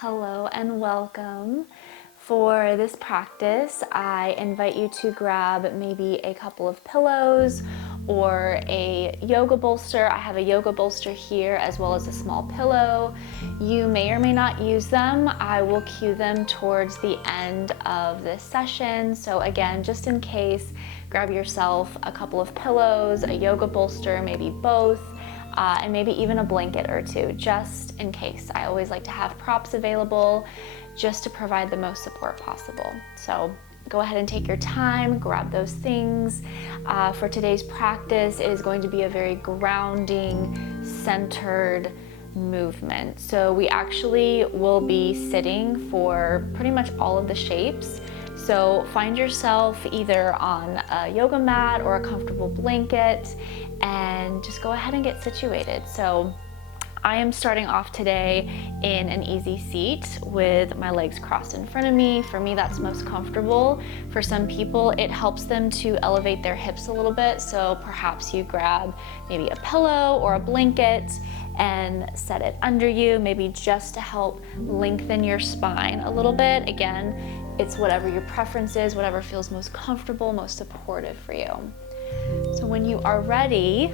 Hello and welcome. For this practice, I invite you to grab maybe a couple of pillows or a yoga bolster. I have a yoga bolster here as well as a small pillow. You may or may not use them. I will cue them towards the end of this session. So again, just in case, grab yourself a couple of pillows, a yoga bolster, maybe both. And maybe even a blanket or two, just in case. I always like to have props available just to provide the most support possible. So go ahead and take your time, grab those things. For today's practice, it is going to be a very grounding, centered movement. So we actually will be sitting for pretty much all of the shapes. So find yourself either on a yoga mat or a comfortable blanket and just go ahead and get situated. So I am starting off today in an easy seat with my legs crossed in front of me. For me, that's most comfortable. For some people, it helps them to elevate their hips a little bit. So perhaps you grab maybe a pillow or a blanket and set it under you, maybe just to help lengthen your spine a little bit. Again, it's whatever your preference is, whatever feels most comfortable, most supportive for you. So when you are ready,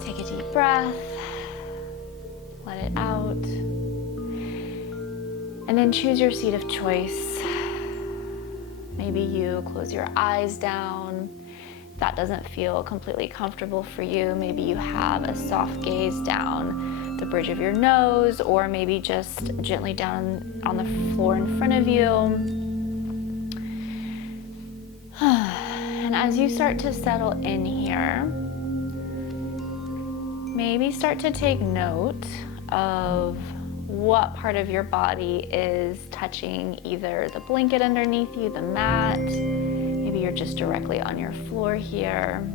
take a deep breath, let it out, and then choose your seat of choice. Maybe you close your eyes down. If that doesn't feel completely comfortable for you, maybe you have a soft gaze down the bridge of your nose, or maybe just gently down on the floor in front of you. And as you start to settle in here, maybe start to take note of what part of your body is touching either the blanket underneath you, the mat. Maybe you're just directly on your floor here.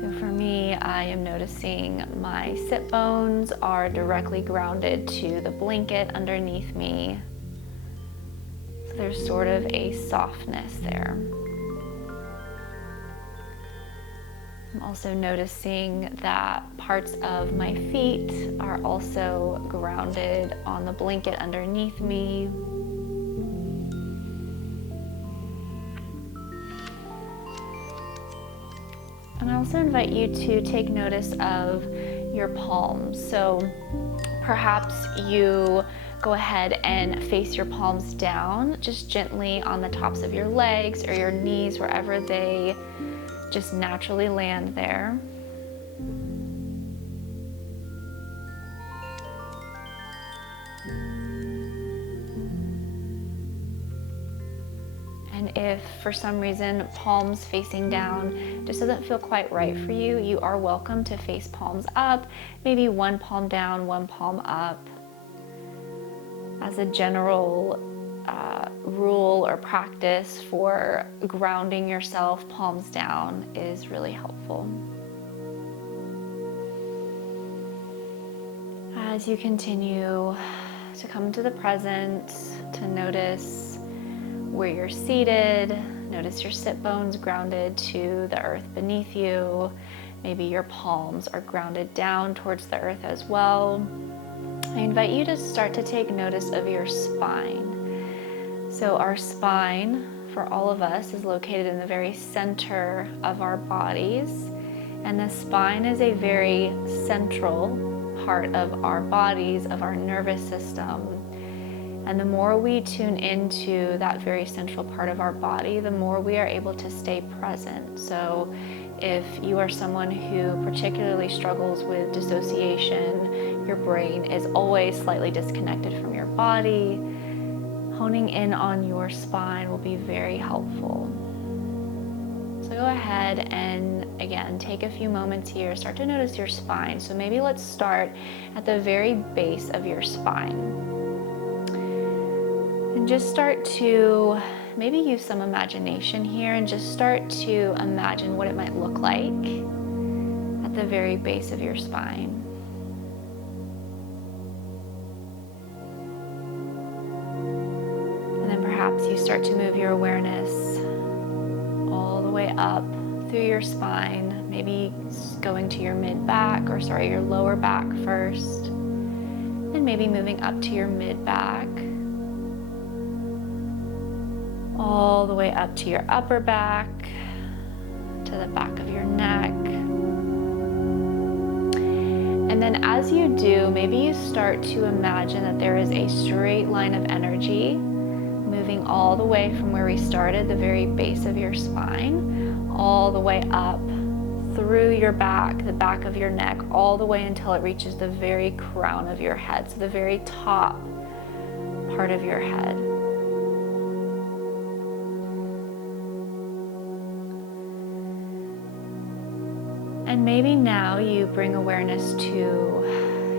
So for me, I am noticing my sit bones are directly grounded to the blanket underneath me. So there's sort of a softness there. I'm also noticing that parts of my feet are also grounded on the blanket underneath me. And I also invite you to take notice of your palms. So perhaps you go ahead and face your palms down, just gently on the tops of your legs or your knees, wherever they just naturally land there. And if for some reason palms facing down just doesn't feel quite right for you, you are welcome to face palms up, maybe one palm down, one palm up. As a general rule or practice for grounding yourself, palms down is really helpful. As you continue to come to the present, to notice where you're seated, notice your sit bones grounded to the earth beneath you. Maybe your palms are grounded down towards the earth as well. I invite you to start to take notice of your spine. So our spine, for all of us, is located in the very center of our bodies. And the spine is a very central part of our bodies, of our nervous system. And the more we tune into that very central part of our body, the more we are able to stay present. So if you are someone who particularly struggles with dissociation, your brain is always slightly disconnected from your body, honing in on your spine will be very helpful. So go ahead and again, take a few moments here, start to notice your spine. So maybe let's start at the very base of your spine. And just start to maybe use some imagination here and just start to imagine what it might look like at the very base of your spine. And then perhaps you start to move your awareness all the way up through your spine, maybe going to your your lower back first, and maybe moving up to your mid-back, all the way up to your upper back, to the back of your neck. And then as you do, maybe you start to imagine that there is a straight line of energy moving all the way from where we started, the very base of your spine, all the way up through your back, the back of your neck, all the way until it reaches the very crown of your head, so the very top part of your head. And maybe now you bring awareness to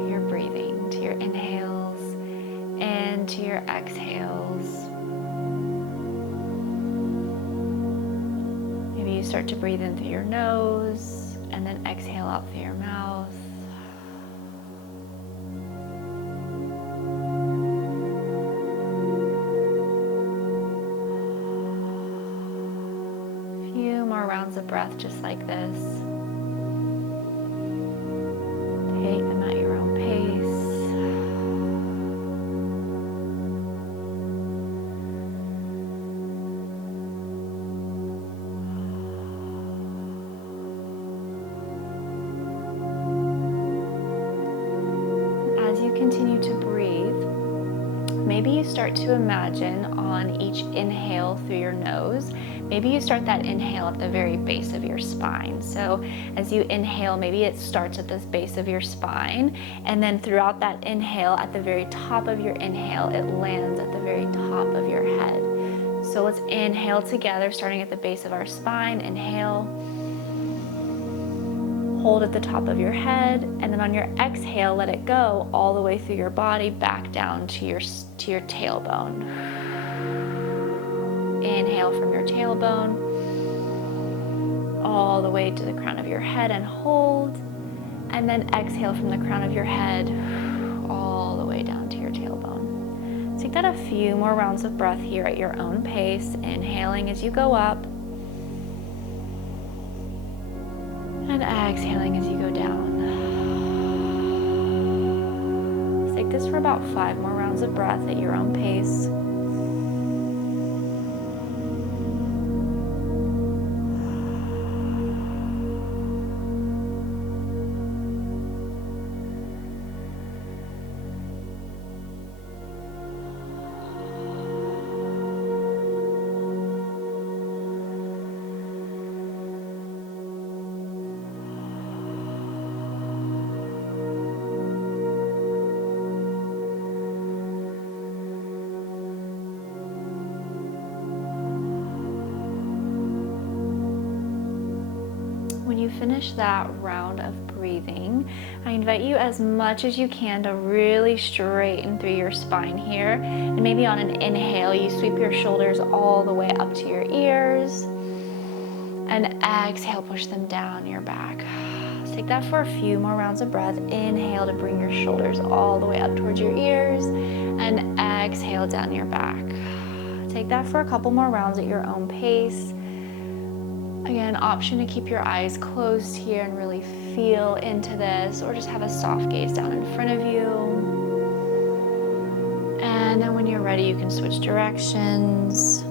your breathing, to your inhales and to your exhales. Maybe you start to breathe in through your nose and then exhale out through your mouth. A few more rounds of breath just like this. Take them at your own pace. As you continue to breathe, maybe you start to imagine on each inhale through your nose, maybe you start that inhale at the very base of your spine. So as you inhale, maybe it starts at this base of your spine, and then throughout that inhale, at the very top of your inhale, it lands at the very top of your head. So let's inhale together, starting at the base of our spine. Inhale, hold at the top of your head, and then on your exhale, let it go all the way through your body, back down to your tailbone. Inhale from your tailbone all the way to the crown of your head and hold, and then exhale from the crown of your head all the way down to your tailbone. Take that a few more rounds of breath here at your own pace, inhaling as you go up and exhaling as you go down. Let's take this for about 5 more rounds of breath at your own pace. When you finish that round of breathing, I invite you as much as you can to really straighten through your spine here. And maybe on an inhale, you sweep your shoulders all the way up to your ears. And exhale, push them down your back. Let's take that for a few more rounds of breath. Inhale to bring your shoulders all the way up towards your ears. And exhale down your back. Take that for a couple more rounds at your own pace. Again, option to keep your eyes closed here and really feel into this, or just have a soft gaze down in front of you. And then when you're ready, you can switch directions.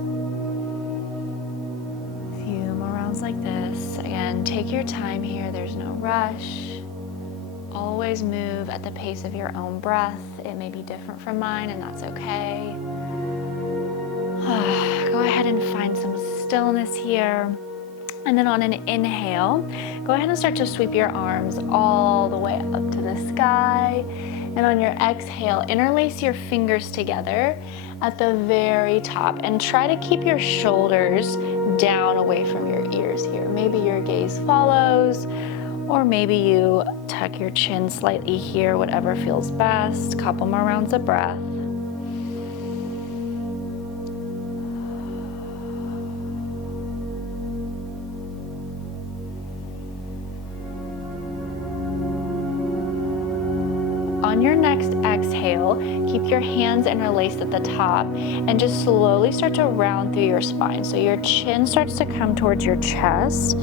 A few more rounds like this. Again, take your time here. There's no rush. Always move at the pace of your own breath. It may be different from mine, and that's okay. Go ahead and find some stillness here. And then on an inhale, go ahead and start to sweep your arms all the way up to the sky. And on your exhale, interlace your fingers together at the very top and try to keep your shoulders down away from your ears here. Maybe your gaze follows, or maybe you tuck your chin slightly here, whatever feels best. Couple more rounds of breath. On on your next exhale, keep your hands interlaced at the top and just slowly start to round through your spine. So your chin starts to come towards your chest,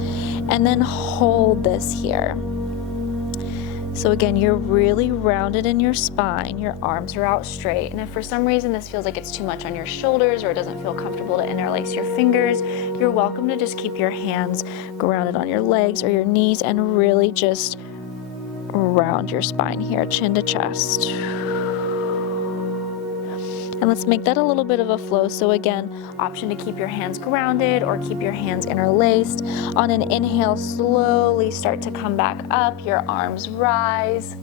and then hold this here. So again, you're really rounded in your spine, your arms are out straight, and if for some reason this feels like it's too much on your shoulders or it doesn't feel comfortable to interlace your fingers, you're welcome to just keep your hands grounded on your legs or your knees and really just round your spine here, chin to chest. And let's make that a little bit of a flow. So again, option to keep your hands grounded or keep your hands interlaced. On an inhale, slowly start to come back up, your arms rise.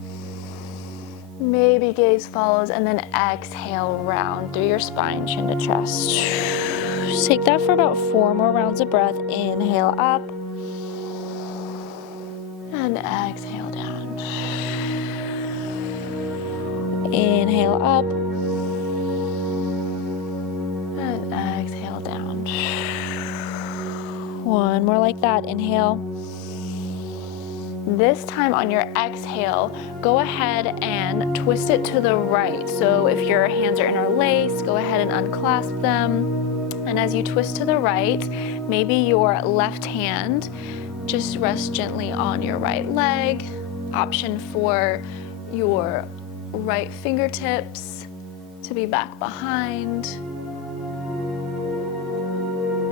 Maybe gaze follows, and then exhale, round through your spine, chin to chest. Just take that for about 4 more rounds of breath. Inhale up, and exhale down. Inhale up, one more like that. Inhale. This time on your exhale, go ahead and twist it to the right. So if your hands are interlaced, go ahead and unclasp them. And as you twist to the right, maybe your left hand just rest gently on your right leg. Option for your right fingertips to be back behind.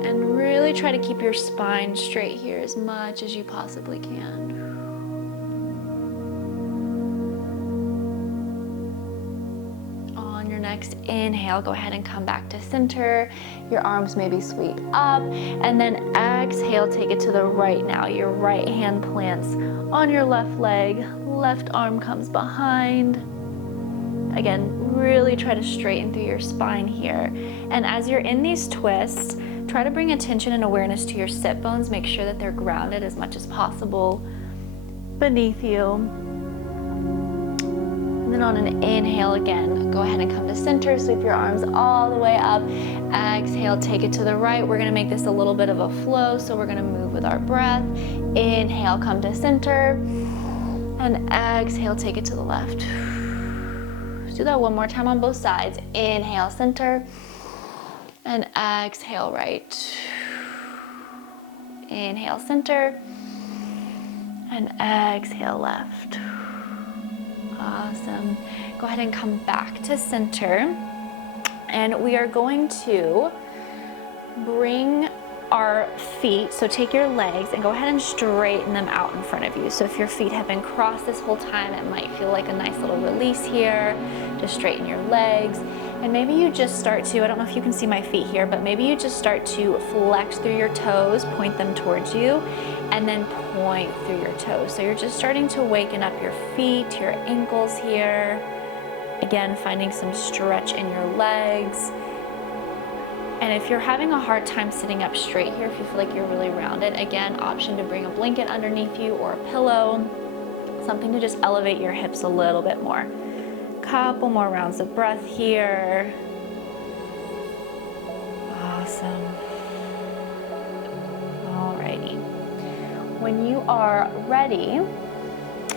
And really try to keep your spine straight here as much as you possibly can. On your next inhale, go ahead and come back to center. Your arms maybe sweep up, and then exhale, take it to the right now. Your right hand plants on your left leg, left arm comes behind. Again, really try to straighten through your spine here. And as you're in these twists, try to bring attention and awareness to your sit bones. Make sure that they're grounded as much as possible beneath you. And then on an inhale again, go ahead and come to center. Sweep your arms all the way up. Exhale, take it to the right. We're gonna make this a little bit of a flow, so we're gonna move with our breath. Inhale, come to center. And exhale, take it to the left. Let's do that one more time on both sides. Inhale, center. And exhale, right. Inhale, center. And exhale, left. Awesome. Go ahead and come back to center. And we are going to bring our feet, so take your legs and go ahead and straighten them out in front of you. So if your feet have been crossed this whole time, it might feel like a nice little release here. Just straighten your legs. And maybe you just start to, I don't know if you can see my feet here, but maybe you just start to flex through your toes, point them towards you, and then point through your toes. So you're just starting to waken up your feet, your ankles here. Again, finding some stretch in your legs. And if you're having a hard time sitting up straight here, if you feel like you're really rounded, again, option to bring a blanket underneath you or a pillow, something to just elevate your hips a little bit more. Couple more rounds of breath here. Awesome. Alrighty. When you are ready,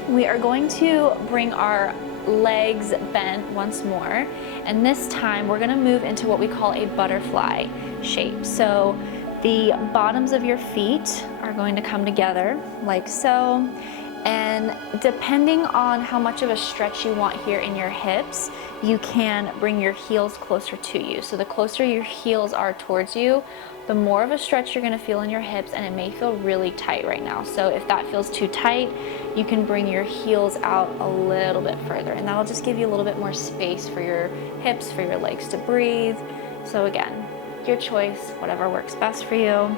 we are going to bring our legs bent once more, and this time we're going to move into what we call a butterfly shape. So the bottoms of your feet are going to come together like so, and depending on how much of a stretch you want here in your hips, you can bring your heels closer to you. So the closer your heels are towards you, the more of a stretch you're gonna feel in your hips, and it may feel really tight right now. So if that feels too tight, you can bring your heels out a little bit further, and that'll just give you a little bit more space for your hips, for your legs to breathe. So again, your choice, whatever works best for you.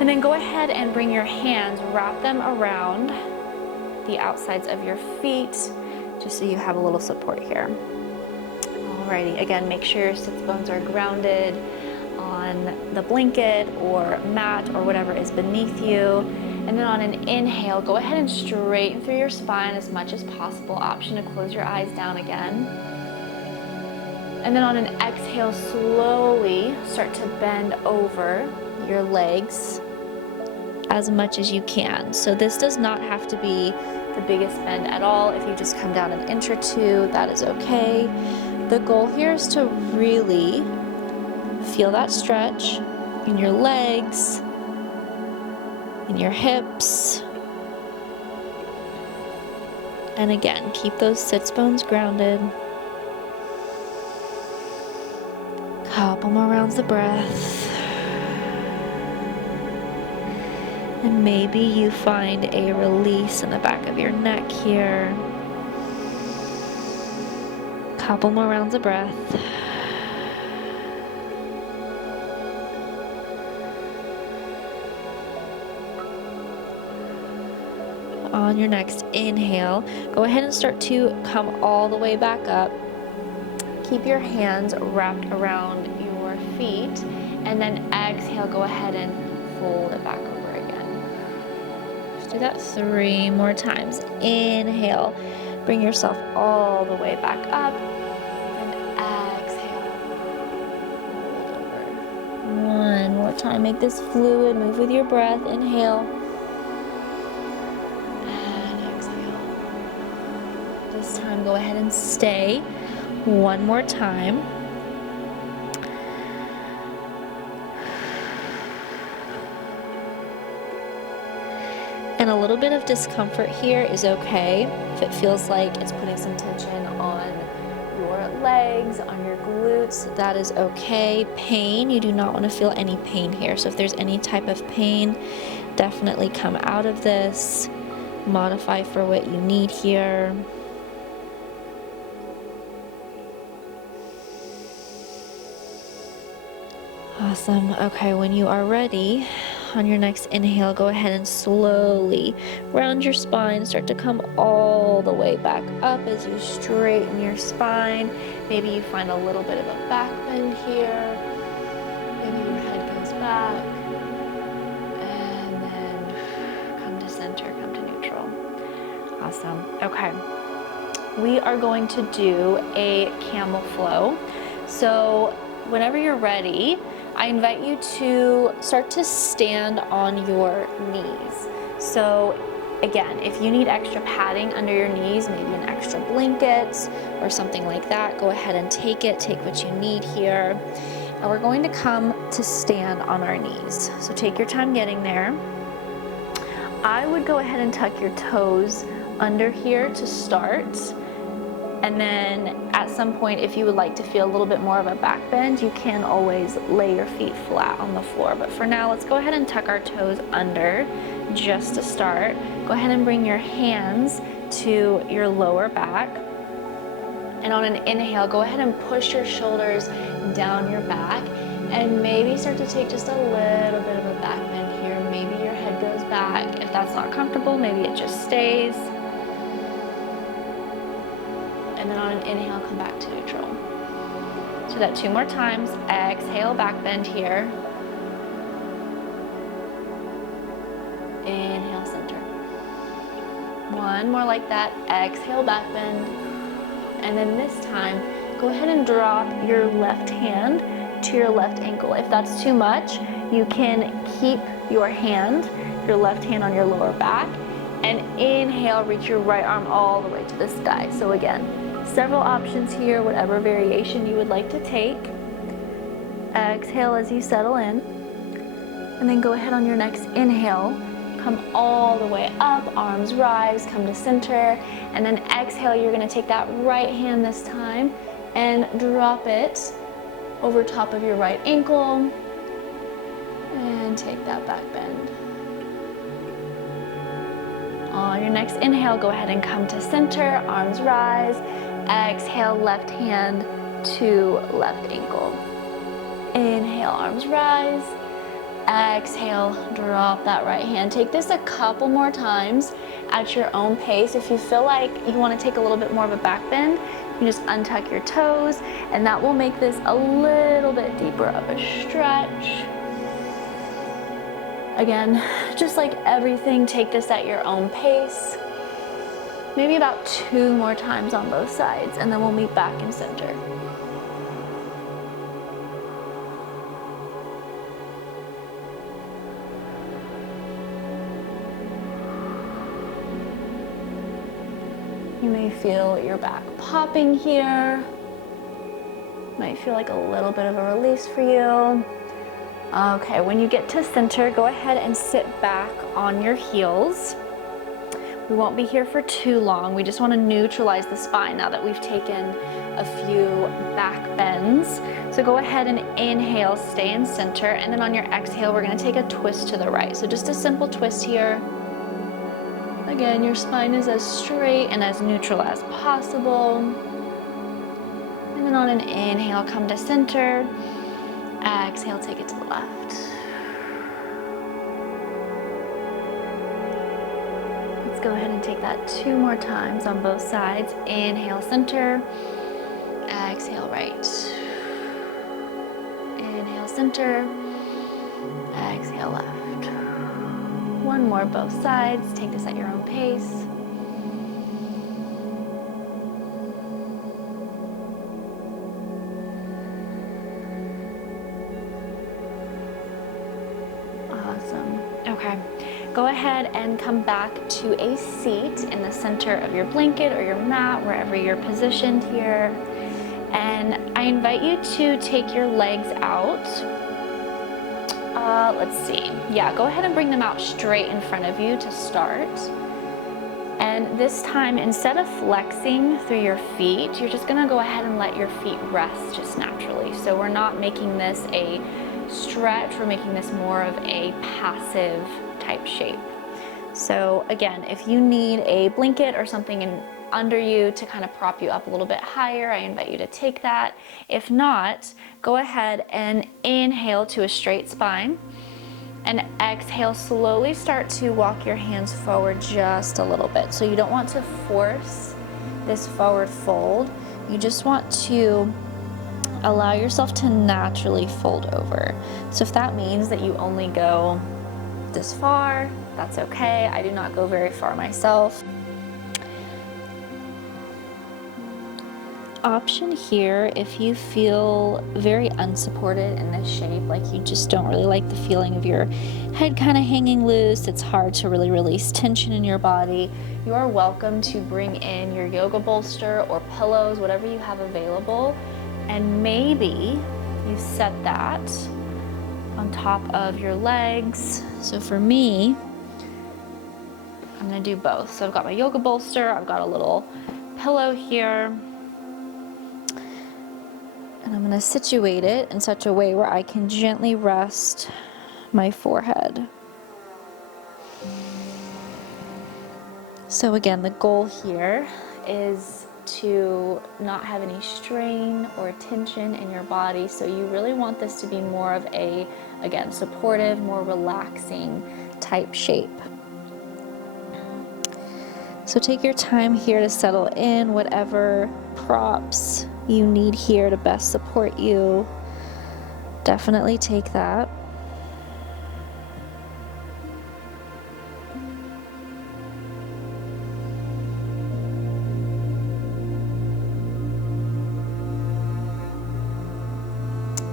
And then go ahead and bring your hands, wrap them around the outsides of your feet, just so you have a little support here. Alrighty, again, make sure your sits bones are grounded on the blanket or mat or whatever is beneath you. And then on an inhale, go ahead and straighten through your spine as much as possible. Option to close your eyes down again. And then on an exhale, slowly start to bend over your legs as much as you can. So this does not have to be the biggest bend at all. If you just come down an inch or two, that is okay. The goal here is to really feel that stretch in your legs, in your hips. And again, keep those sits bones grounded. Couple more rounds of breath. And maybe you find a release in the back of your neck here. Couple more rounds of breath. On your next inhale, go ahead and start to come all the way back up. Keep your hands wrapped around your feet, and then exhale, go ahead and fold it back over again. Just do that 3 more times. Inhale, bring yourself all the way back up, and exhale, fold over. 1 more time, make this fluid, move with your breath. Inhale. This time, go ahead and stay 1 more time. And a little bit of discomfort here is okay. If it feels like it's putting some tension on your legs, on your glutes, that is okay. Pain, you do not want to feel any pain here. So if there's any type of pain, definitely come out of this. Modify for what you need here. Awesome. Okay, when you are ready, on your next inhale, go ahead and slowly round your spine. Start to come all the way back up as you straighten your spine. Maybe you find a little bit of a back bend here. Maybe your head goes back. And then come to center, come to neutral. Awesome. Okay. We are going to do a camel flow. So whenever you're ready, I invite you to start to stand on your knees. So again, if you need extra padding under your knees, maybe an extra blanket or something like that, go ahead and take it. Take what you need here. And we're going to come to stand on our knees. So take your time getting there. I would go ahead and tuck your toes under here to start. And then at some point, if you would like to feel a little bit more of a back bend, you can always lay your feet flat on the floor. But for now, let's go ahead and tuck our toes under just to start. Go ahead and bring your hands to your lower back. And on an inhale, go ahead and push your shoulders down your back and maybe start to take just a little bit of a back bend here. Maybe your head goes back. If that's not comfortable, maybe it just stays. And then on an inhale, come back to neutral. Do that 2 more times. Exhale, back bend here. Inhale, center. 1 more like that. Exhale, back bend. And then this time, go ahead and drop your left hand to your left ankle. If that's too much, you can keep your left hand on your lower back, and inhale, reach your right arm all the way to the sky. So again, several options here, whatever variation you would like to take. Exhale as you settle in. And then go ahead on your next inhale, come all the way up, arms rise, come to center. And then exhale, you're gonna take that right hand this time and drop it over top of your right ankle. And take that back bend. On your next inhale, go ahead and come to center, arms rise. Exhale, left hand to left ankle. Inhale, arms rise. Exhale, drop that right hand. Take this a couple more times at your own pace. If you feel like you want to take a little bit more of a back bend, you just untuck your toes, and that will make this a little bit deeper of a stretch. Again, just like everything, take this at your own pace. Maybe about 2 more times on both sides, and then we'll meet back in center. You may feel your back popping here. Might feel like a little bit of a release for you. Okay, when you get to center, go ahead and sit back on your heels. We won't be here for too long. We just want to neutralize the spine now that we've taken a few back bends. So go ahead and inhale, stay in center, and then on your exhale, we're going to take a twist to the right. So just a simple twist here. Again, your spine is as straight and as neutral as possible. And then on an inhale, come to center. Exhale, take it to the left. Let's go ahead and take that 2 more times on both sides. Inhale, center. Exhale, right. Inhale, center. Exhale, left. 1 more, both sides. Take this at your own pace. Awesome. Okay. Go ahead and come back to a seat in the center of your blanket or your mat, wherever you're positioned here. And I invite you to take your legs out. Let's see. Yeah, go ahead and bring them out straight in front of you to start. And this time, instead of flexing through your feet, you're just gonna go ahead and let your feet rest just naturally. So we're not making this a stretch, we're making this more of a passive type shape. So again, if you need a blanket or something under you to kind of prop you up a little bit higher, I invite you to take that. If not, go ahead and inhale to a straight spine, and exhale, slowly start to walk your hands forward just a little bit. So you don't want to force this forward fold, you just want to allow yourself to naturally fold over. So if that means that you only go this far, that's okay. I do not go very far myself. Option here, if you feel very unsupported in this shape, like you just don't really like the feeling of your head kind of hanging loose, it's hard to really release tension in your body, you are welcome to bring in your yoga bolster or pillows, whatever you have available, and maybe you set that on top of your legs. So for me, I'm gonna do both. So I've got my yoga bolster, I've got a little pillow here, and I'm gonna situate it in such a way where I can gently rest my forehead. So again, the goal here is to not have any strain or tension in your body. So you really want this to be more of a, again, supportive, more relaxing type shape. So take your time here to settle in whatever props you need here to best support you. Definitely take that.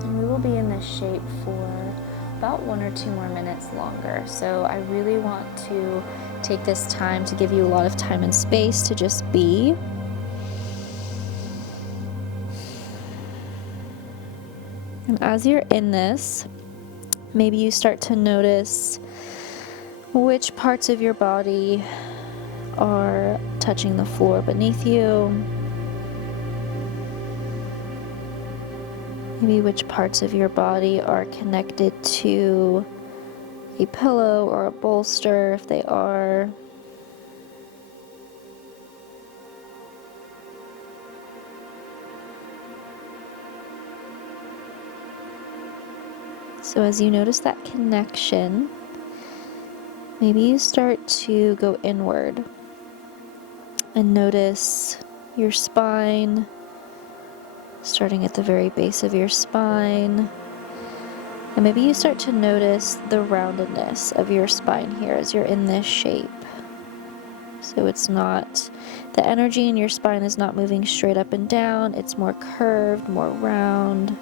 And we will be in this shape for about 1 or 2 more minutes longer. So I really want to take this time to give you a lot of time and space to just be. And as you're in this, maybe you start to notice which parts of your body are touching the floor beneath you. Maybe which parts of your body are connected to a pillow or a bolster, if they are. So as you notice that connection, maybe you start to go inward and notice your spine, starting at the very base of your spine. And maybe you start to notice the roundedness of your spine here as you're in this shape. So it's not, the energy in your spine is not moving straight up and down, it's more curved, more round.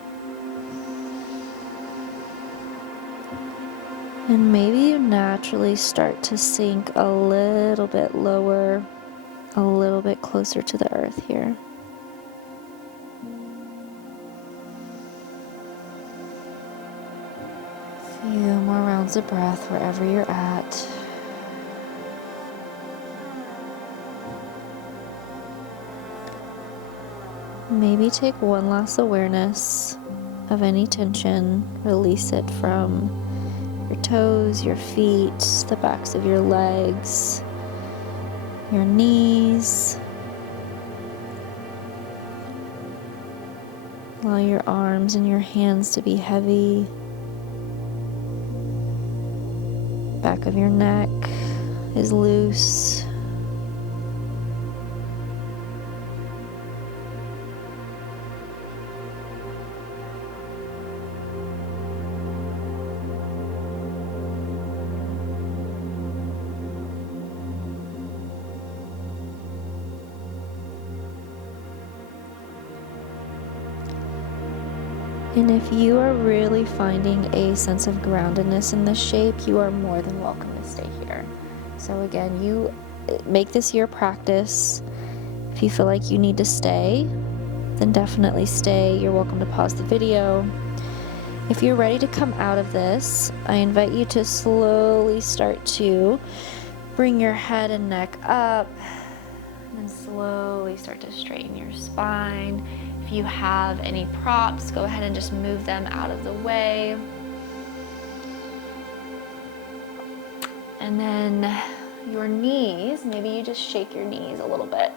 And maybe you naturally start to sink a little bit lower a little bit closer to the earth here. A few more rounds of breath wherever you're at. Maybe take one last awareness of any tension. Release it from your toes, your feet, the backs of your legs, your knees. Allow your arms and your hands to be heavy. Back of your neck is loose. And if you are really finding a sense of groundedness in this shape, you are more than welcome to stay here. So again, you make this your practice. If you feel like you need to stay, then definitely stay. You're welcome to pause the video. If you're ready to come out of this, I invite you to slowly start to bring your head and neck up, and slowly start to straighten your spine. If you have any props, go ahead and just move them out of the way. And then your knees, maybe you just shake your knees a little bit,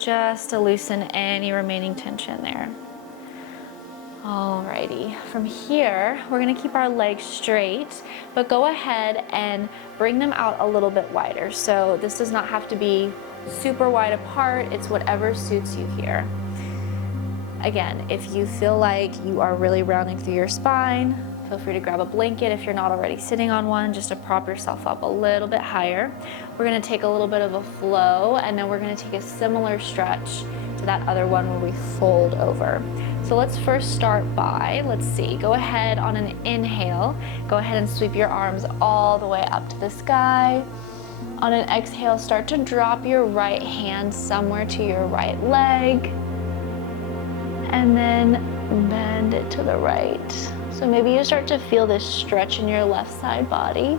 just to loosen any remaining tension there. Alrighty, from here, we're gonna keep our legs straight, but go ahead and bring them out a little bit wider. So this does not have to be super wide apart, it's whatever suits you here. Again, if you feel like you are really rounding through your spine, feel free to grab a blanket if you're not already sitting on one, just to prop yourself up a little bit higher. We're gonna take a little bit of a flow, and then we're gonna take a similar stretch to that other one where we fold over. So let's first start by, let's see, go ahead on an inhale, go ahead and sweep your arms all the way up to the sky. On an exhale, start to drop your right hand somewhere to your right leg, and then bend it to the right. So maybe you start to feel this stretch in your left side body.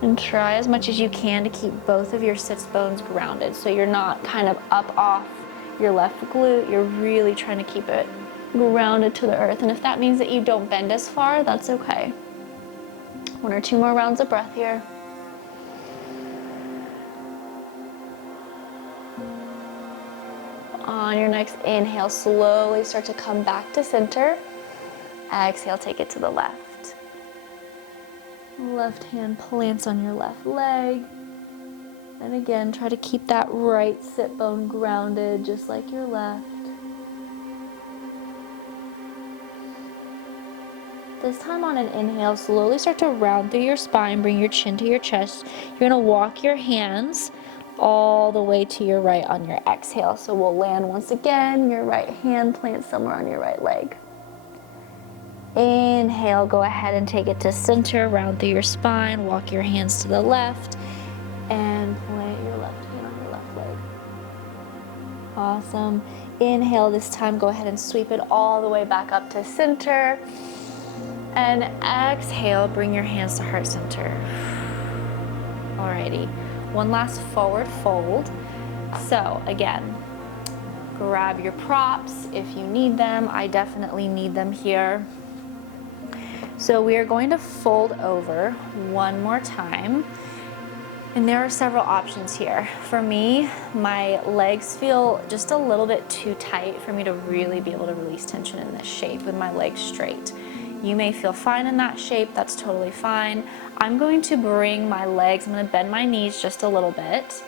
And try as much as you can to keep both of your sits bones grounded, so you're not kind of up off your left glute, you're really trying to keep it grounded to the earth. And if that means that you don't bend as far, that's okay. 1 or 2 more rounds of breath here. On your next inhale, slowly start to come back to center. Exhale, take it to the left. Left hand plants on your left leg. And again, try to keep that right sit bone grounded, just like your left. This time on an inhale, slowly start to round through your spine, bring your chin to your chest. You're gonna walk your hands all the way to your right on your exhale. So we'll land once again, your right hand plants somewhere on your right leg. Inhale, go ahead and take it to center, round through your spine, walk your hands to the left, and plant your left hand on your left leg. Awesome. Inhale, this time go ahead and sweep it all the way back up to center. And exhale, bring your hands to heart center. Alrighty. One last forward fold. So again, grab your props if you need them. I definitely need them here. So we are going to fold over one more time. And there are several options here. For me, my legs feel just a little bit too tight for me to really be able to release tension in this shape with my legs straight. You may feel fine in that shape, that's totally fine. I'm going to bring my legs, I'm gonna bend my knees just a little bit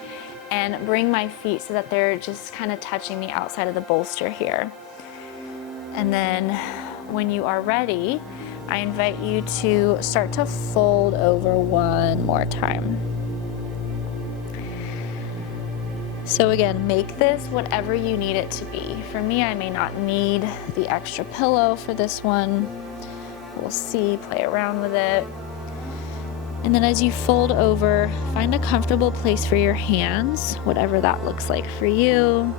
and bring my feet so that they're just kind of touching the outside of the bolster here. And then when you are ready, I invite you to start to fold over one more time. So again, make this whatever you need it to be. For me, I may not need the extra pillow for this one. We'll see, play around with it. And then as you fold over, find a comfortable place for your hands, whatever that looks like for you.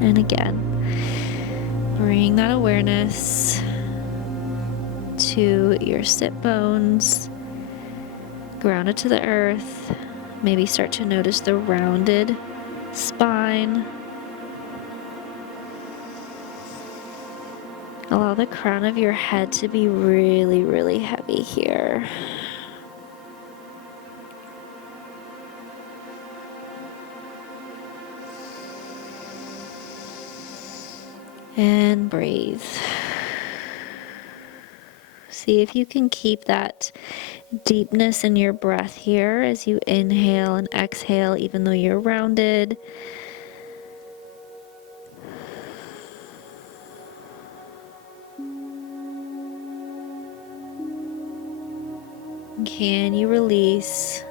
And again, bring that awareness to your sit bones, grounded to the earth. Maybe start to notice the rounded spine. Allow the crown of your head to be really, really heavy here. And breathe. See if you can keep that deepness in your breath here as you inhale and exhale, even though you're rounded. Can you release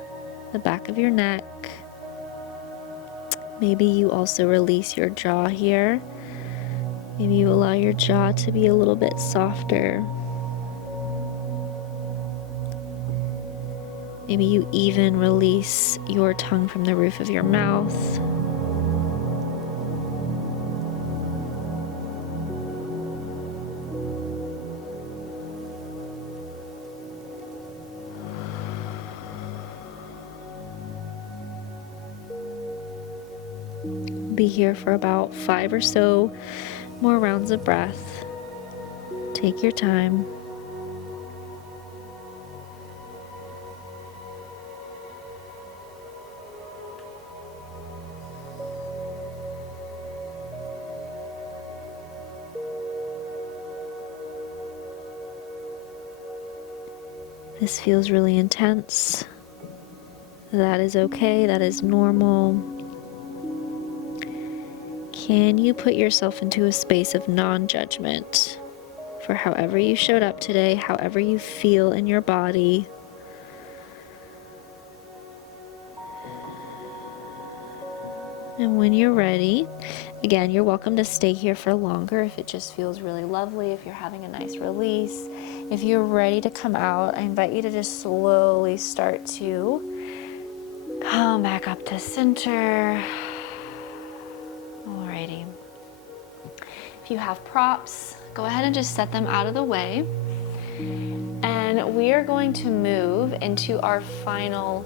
the back of your neck? Maybe you also release your jaw here. Maybe you allow your jaw to be a little bit softer. Maybe you even release your tongue from the roof of your mouth. Be here for about 5 or so more rounds of breath. Take your time. This feels really intense. That is okay, that is normal. Can you put yourself into a space of non-judgment for however you showed up today, however you feel in your body? And when you're ready, again, you're welcome to stay here for longer if it just feels really lovely, if you're having a nice release. If you're ready to come out, I invite you to just slowly start to come back up to center. Alrighty. If you have props, go ahead and just set them out of the way. And we are going to move into our final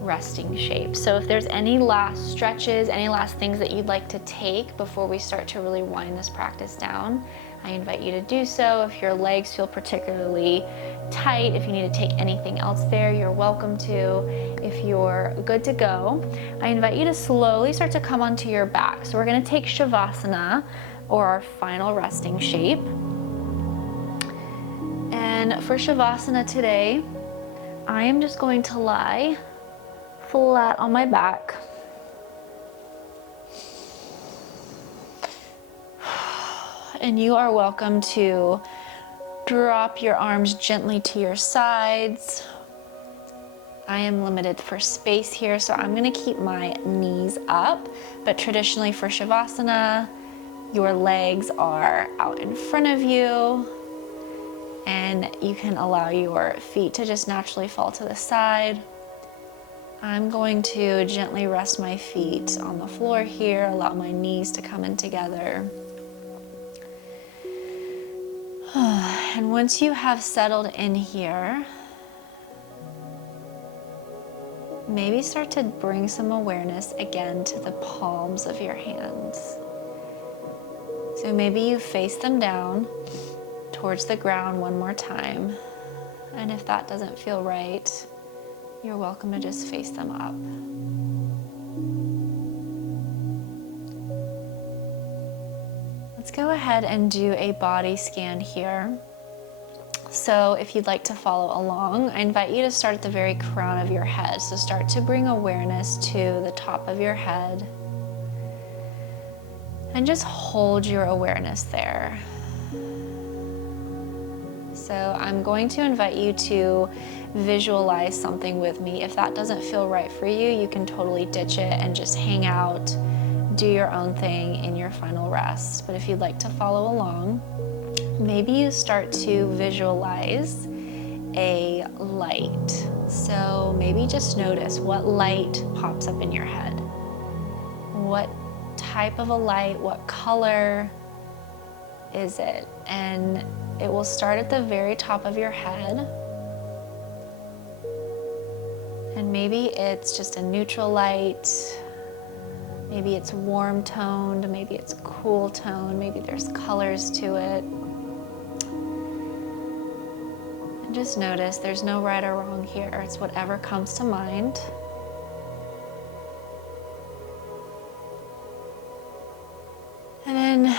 resting shape. So if there's any last stretches, any last things that you'd like to take before we start to really wind this practice down, I invite you to do so. If your legs feel particularly tight, if you need to take anything else there, you're welcome to. If you're good to go, I invite you to slowly start to come onto your back. So we're going to take Shavasana, or our final resting shape. And for Shavasana today, I am just going to lie flat on my back. And you are welcome to drop your arms gently to your sides. I am limited for space here, so I'm going to keep my knees up. But traditionally for Shavasana, your legs are out in front of you, and you can allow your feet to just naturally fall to the side. I'm going to gently rest my feet on the floor here, allow my knees to come in together. And once you have settled in here, maybe start to bring some awareness again to the palms of your hands. So maybe you face them down towards the ground one more time. And if that doesn't feel right, you're welcome to just face them up. Let's go ahead and do a body scan here. So if you'd like to follow along, I invite you to start at the very crown of your head. So start to bring awareness to the top of your head. And just hold your awareness there. So I'm going to invite you to visualize something with me. If that doesn't feel right for you, you can totally ditch it and just hang out do your own thing in your final rest. But if you'd like to follow along, maybe you start to visualize a light. So maybe just notice what light pops up in your head. What type of a light, what color is it? And it will start at the very top of your head. And maybe it's just a neutral light. Maybe it's warm toned, maybe it's cool toned, maybe there's colors to it. And just notice there's no right or wrong here. It's whatever comes to mind. And then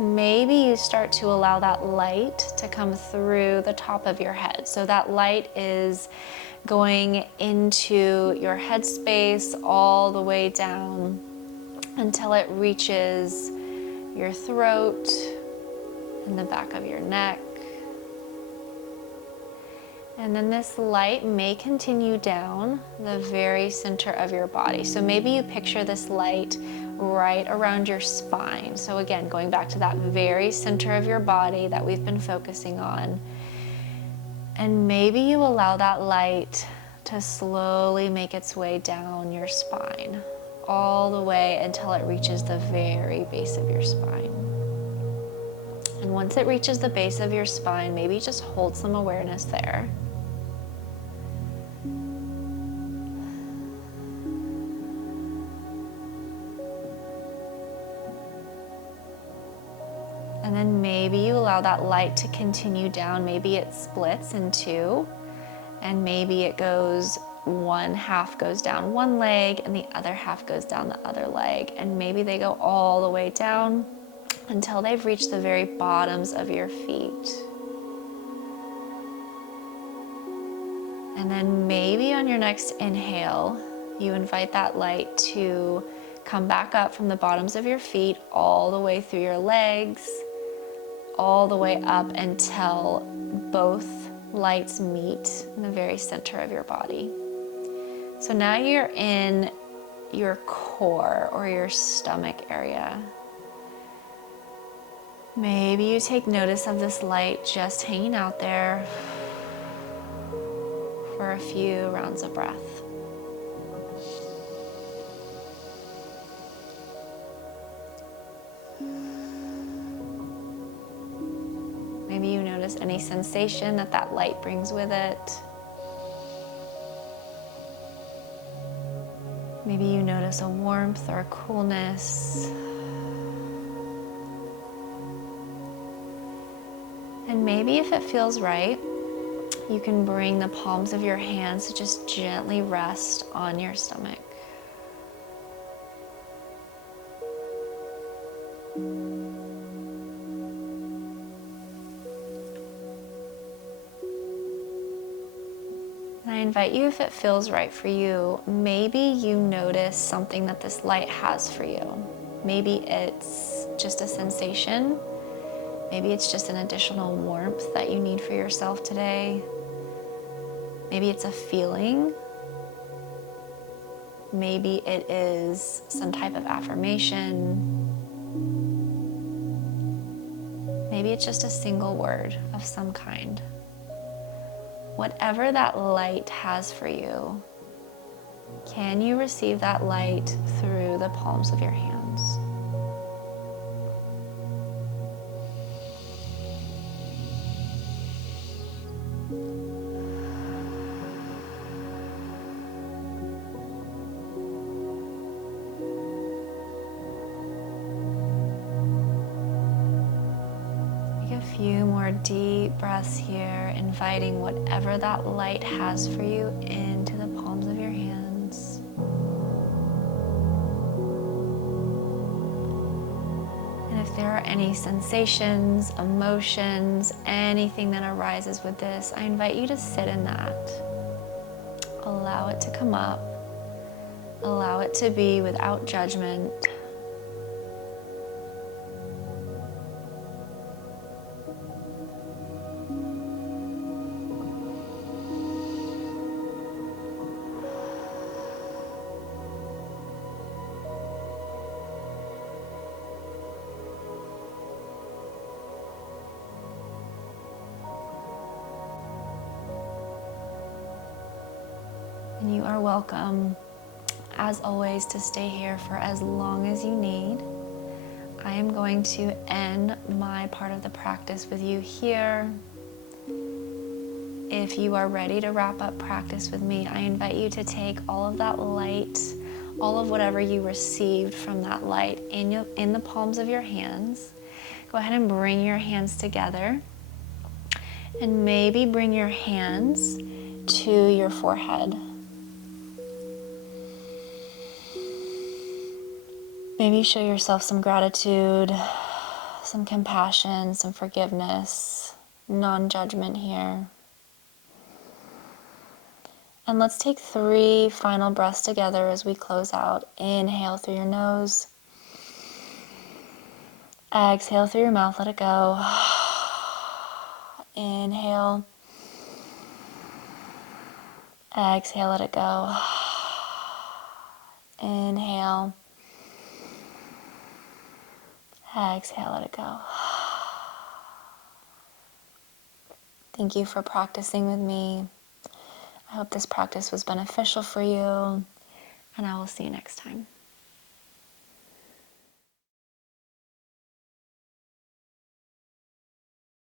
maybe you start to allow that light to come through the top of your head. So that light is going into your headspace all the way down until it reaches your throat and the back of your neck. And then this light may continue down the very center of your body. So maybe you picture this light right around your spine. So again, going back to that very center of your body that we've been focusing on. And maybe you allow that light to slowly make its way down your spine, all the way until it reaches the very base of your spine. And once it reaches the base of your spine, maybe just hold some awareness there. And then maybe you allow that light to continue down. Maybe it splits in two, and maybe it goes, one half goes down one leg and the other half goes down the other leg. And maybe they go all the way down until they've reached the very bottoms of your feet. And then maybe on your next inhale, you invite that light to come back up from the bottoms of your feet all the way through your legs, all the way up until both lights meet in the very center of your body. So now you're in your core or your stomach area. Maybe you take notice of this light just hanging out there for a few rounds of breath. Maybe you notice any sensation that that light brings with it. Maybe you notice a warmth or a coolness. And maybe if it feels right, you can bring the palms of your hands to just gently rest on your stomach. And I invite you, if it feels right for you, maybe you notice something that this light has for you. Maybe it's just a sensation. Maybe it's just an additional warmth that you need for yourself today. Maybe it's a feeling. Maybe it is some type of affirmation. Maybe it's just a single word of some kind. Whatever that light has for you, can you receive that light through the palms of your hands? Take a few more deep breaths here, inviting whatever that light has for you into the palms of your hands. And if there are any sensations, emotions, anything that arises with this, I invite you to sit in that. Allow it to come up. Allow it to be without judgment. are welcome, as always, to stay here for as long as you need. I am going to end my part of the practice with you here. If you are ready to wrap up practice with me, I invite you to take all of that light, all of whatever you received from that light in the palms of your hands. Go ahead and bring your hands together, and maybe bring your hands to your forehead. Maybe show yourself some gratitude, some compassion, some forgiveness, non-judgment here. And let's take 3 final breaths together as we close out. Inhale through your nose. Exhale through your mouth, let it go. Inhale. Exhale, let it go. Inhale. Exhale, let it go. Thank you for practicing with me. I hope this practice was beneficial for you, and I will see you next time.